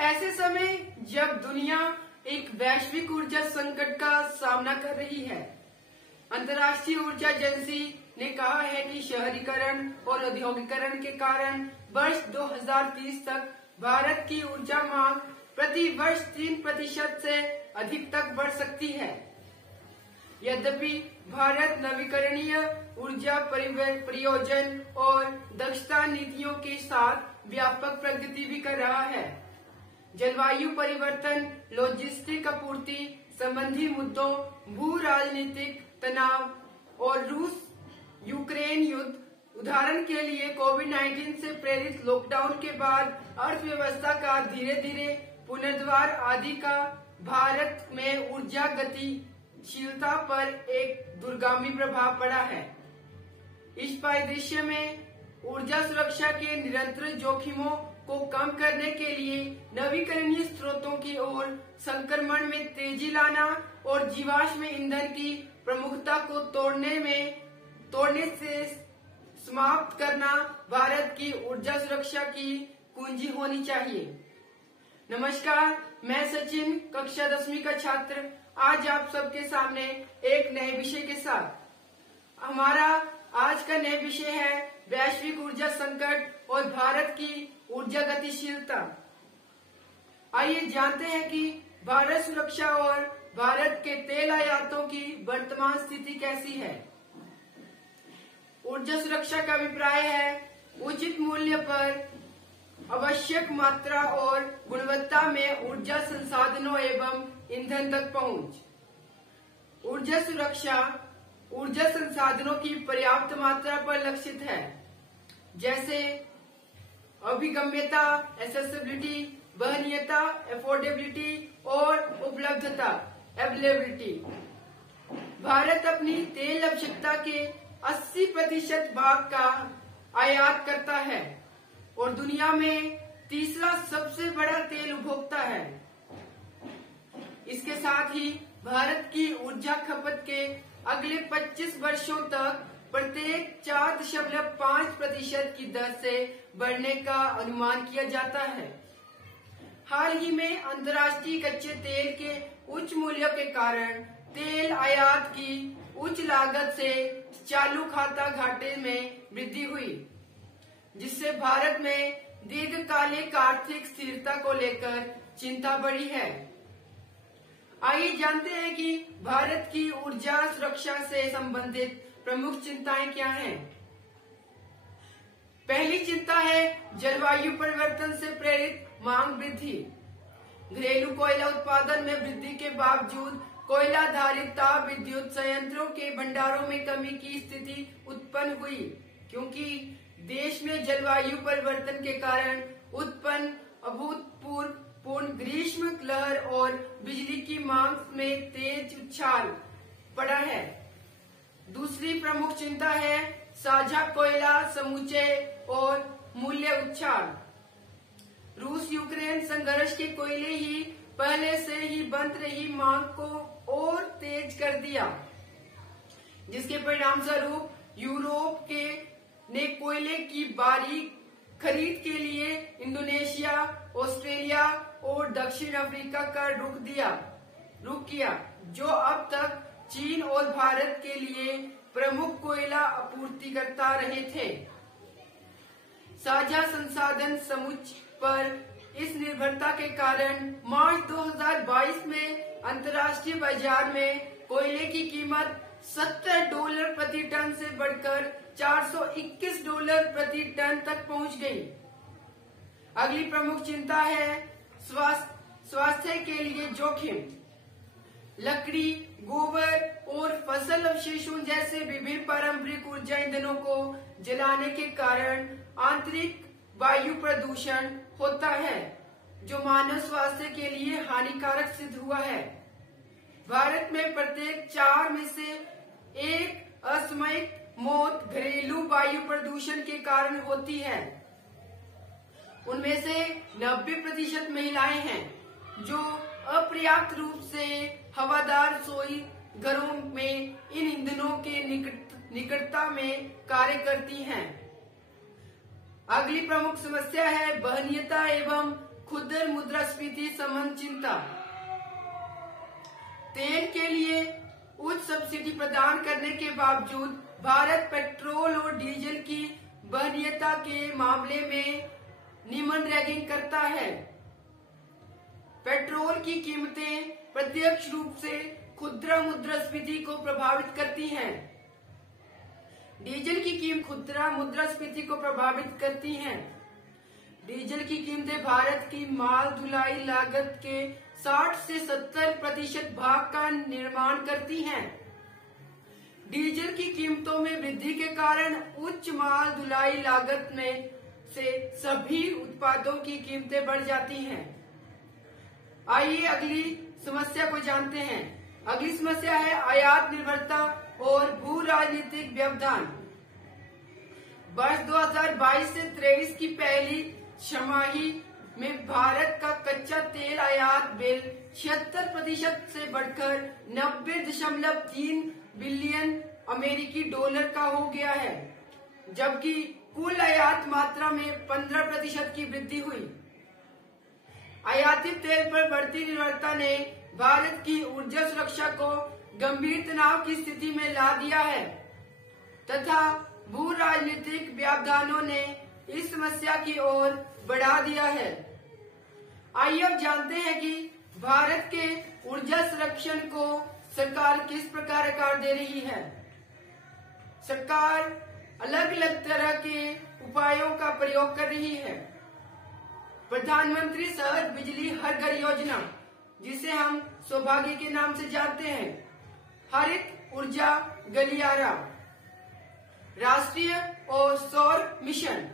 ऐसे समय जब दुनिया एक वैश्विक ऊर्जा संकट का सामना कर रही है, अंतर्राष्ट्रीय ऊर्जा एजेंसी ने कहा है कि शहरीकरण और औद्योगिकरण के कारण वर्ष 2030 तक भारत की ऊर्जा मांग प्रति वर्ष 3% से अधिक तक बढ़ सकती है। यद्यपि भारत नवीकरणीय ऊर्जा परियोजन और दक्षता नीतियों के साथ व्यापक प्रगति भी कर रहा है। जलवायु परिवर्तन, लॉजिस्टिक आपूर्ति संबंधी मुद्दों, भू राजनीतिक तनाव और रूस यूक्रेन युद्ध, उदाहरण के लिए कोविड-19 से प्रेरित लॉकडाउन के बाद अर्थव्यवस्था का धीरे धीरे पुनर्द्वार आदि का भारत में ऊर्जा गतिशीलता पर एक दूरगामी प्रभाव पड़ा है। इस परिदृश्य में ऊर्जा सुरक्षा के निरंतर जोखिमों को कम करने के लिए नवीकरणीय स्रोतों की ओर संक्रमण में तेजी लाना और जीवाश्म ईंधन की प्रमुखता को तोड़ने से समाप्त करना भारत की ऊर्जा सुरक्षा की कुंजी होनी चाहिए। नमस्कार, मैं सचिन, कक्षा 10वीं का छात्र, आज आप सबके सामने एक नए विषय के साथ। हमारा आज का नया विषय है वैश्विक ऊर्जा संकट और भारत की ऊर्जा गतिशीलता। आइए जानते हैं कि भारत सुरक्षा और भारत के तेल आयातों की वर्तमान स्थिति कैसी है। ऊर्जा सुरक्षा का अभिप्राय है उचित मूल्य पर आवश्यक मात्रा और गुणवत्ता में ऊर्जा संसाधनों एवं ईंधन तक पहुंच। ऊर्जा सुरक्षा ऊर्जा संसाधनों की पर्याप्त मात्रा पर लक्षित है, जैसे अभिगम्यता, एक्सेसिबिलिटी, वहनीयता, अफोर्डेबिलिटी और उपलब्धता, अवेलेबिलिटी। भारत अपनी तेल आवश्यकता के 80% भाग का आयात करता है और दुनिया में तीसरा सबसे बड़ा तेल उपभोक्ता है। इसके साथ ही भारत की ऊर्जा खपत के अगले 25 वर्षों तक प्रत्येक 4.5% की दर से बढ़ने का अनुमान किया जाता है। हाल ही में अंतर्राष्ट्रीय कच्चे तेल के उच्च मूल्य के कारण तेल आयात की उच्च लागत से चालू खाता घाटे में वृद्धि हुई, जिससे भारत में दीर्घकालिक आर्थिक स्थिरता को लेकर चिंता बढ़ी है। आइए जानते हैं कि भारत की ऊर्जा सुरक्षा से संबंधित प्रमुख चिंताएं क्या हैं। पहली चिंता है जलवायु परिवर्तन से प्रेरित मांग वृद्धि। घरेलू कोयला उत्पादन में वृद्धि के बावजूद कोयला आधारित ताप विद्युत संयंत्रों के भंडारों में कमी की स्थिति उत्पन्न हुई, क्योंकि देश में जलवायु परिवर्तन के कारण उत्पन्न अभूतपूर्व ग्रीष्म लहर और बिजली की मांग में तेज उछाल पड़ा है। दूसरी प्रमुख चिंता है साझा कोयला समुच्चय और मूल्य उछाल। रूस यूक्रेन संघर्ष के कोयले ही पहले से ही बंद रही मांग को और तेज कर दिया, जिसके परिणाम स्वरूप यूरोप ने कोयले की भारी खरीद के लिए इंडोनेशिया, ऑस्ट्रेलिया और दक्षिण अफ्रीका का रुख किया, जो अब तक चीन और भारत के लिए प्रमुख कोयला आपूर्तिकर्ता रहे थे। साझा संसाधन समुच्चय पर इस निर्भरता के कारण मार्च 2022 में अंतर्राष्ट्रीय बाजार में कोयले की कीमत $70 प्रति टन से बढ़कर $421 प्रति टन तक पहुंच गई। अगली प्रमुख चिंता है स्वास्थ्य के लिए जोखिम। लकड़ी, गोबर और फसल अवशेषों जैसे विभिन्न पारंपरिक ऊर्जा ईंधनों को जलाने के कारण आंतरिक वायु प्रदूषण होता है, जो मानव स्वास्थ्य के लिए हानिकारक सिद्ध हुआ है। भारत में प्रत्येक 4 में से 1 असामयिक मौत घरेलू वायु प्रदूषण के कारण होती है। उनमें से 90% महिलाएं हैं, जो अपर्याप्त रूप से हवादार रसोई घरों में इन ईंधनों के निकटता में कार्य करती हैं। अगली प्रमुख समस्या है वहनीयता एवं खुदरा मुद्रास्फीति संबंध चिंता। तेल के लिए उच्च सब्सिडी प्रदान करने के बावजूद भारत पेट्रोल और डीजल की वरीयता के मामले में निम्न रैंकिंग करता है। पेट्रोल की कीमतें प्रत्यक्ष रूप से खुदरा मुद्रास्फीति को प्रभावित करती हैं। डीजल की कीमत खुदरा मुद्रास्फीति को प्रभावित करती हैं। डीजल की कीमतें भारत की माल ढुलाई लागत के 60 से 70% भाग का निर्माण करती हैं। डीजल की कीमतों में वृद्धि के कारण उच्च माल ढुलाई लागत में से सभी उत्पादों की कीमतें बढ़ जाती हैं। आइए अगली समस्या को जानते हैं। अगली समस्या है आयात निर्भरता और भू राजनीतिक व्यवधान। वर्ष 2022 से 23 की पहली छमाही में भारत का कच्चा तेल आयात बिल 76% से बढ़कर 90.3 बिलियन अमेरिकी डॉलर का हो गया है, जबकि कुल आयात मात्रा में 15% की वृद्धि हुई। आयातित तेल पर बढ़ती निर्भरता ने भारत की ऊर्जा सुरक्षा को गंभीर तनाव की स्थिति में ला दिया है तथा भू राजनीतिक व्यवधानों ने इस समस्या की ओर बढ़ा दिया है। आइए अब जानते हैं कि भारत के ऊर्जा संरक्षण को सरकार किस प्रकार आकार दे रही है। सरकार अलग अलग तरह के उपायों का प्रयोग कर रही है। प्रधानमंत्री सहज बिजली हर घर योजना, जिसे हम सौभाग्य के नाम से जानते हैं, हरित ऊर्जा गलियारा, राष्ट्रीय और सौर मिशन,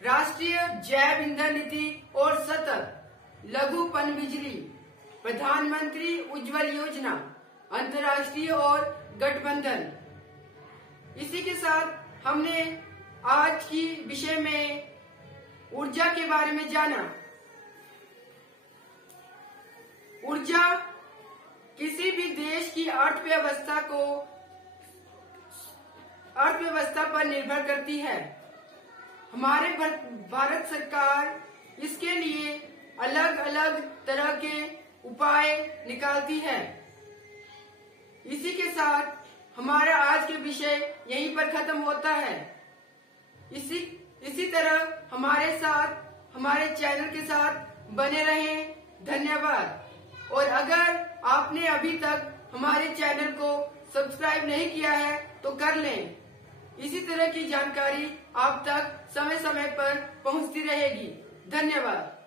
राष्ट्रीय जैव ईंधन नीति और सतत लघु पन बिजली, प्रधानमंत्री उज्ज्वल योजना, अंतर्राष्ट्रीय और गठबंधन। इसी के साथ हमने आज की विषय में ऊर्जा के बारे में जाना। ऊर्जा किसी भी देश की अर्थव्यवस्था पर निर्भर करती है। हमारे भारत सरकार इसके लिए अलग अलग तरह के उपाय निकालती है। इसी के साथ हमारा आज के विषय यहीं पर खत्म होता है। इसी तरह हमारे साथ, हमारे चैनल के साथ बने रहें। धन्यवाद। और अगर आपने अभी तक हमारे चैनल को सब्सक्राइब नहीं किया है तो कर लें। इसी तरह की जानकारी आप तक समय समय पर पहुंचती रहेगी। धन्यवाद।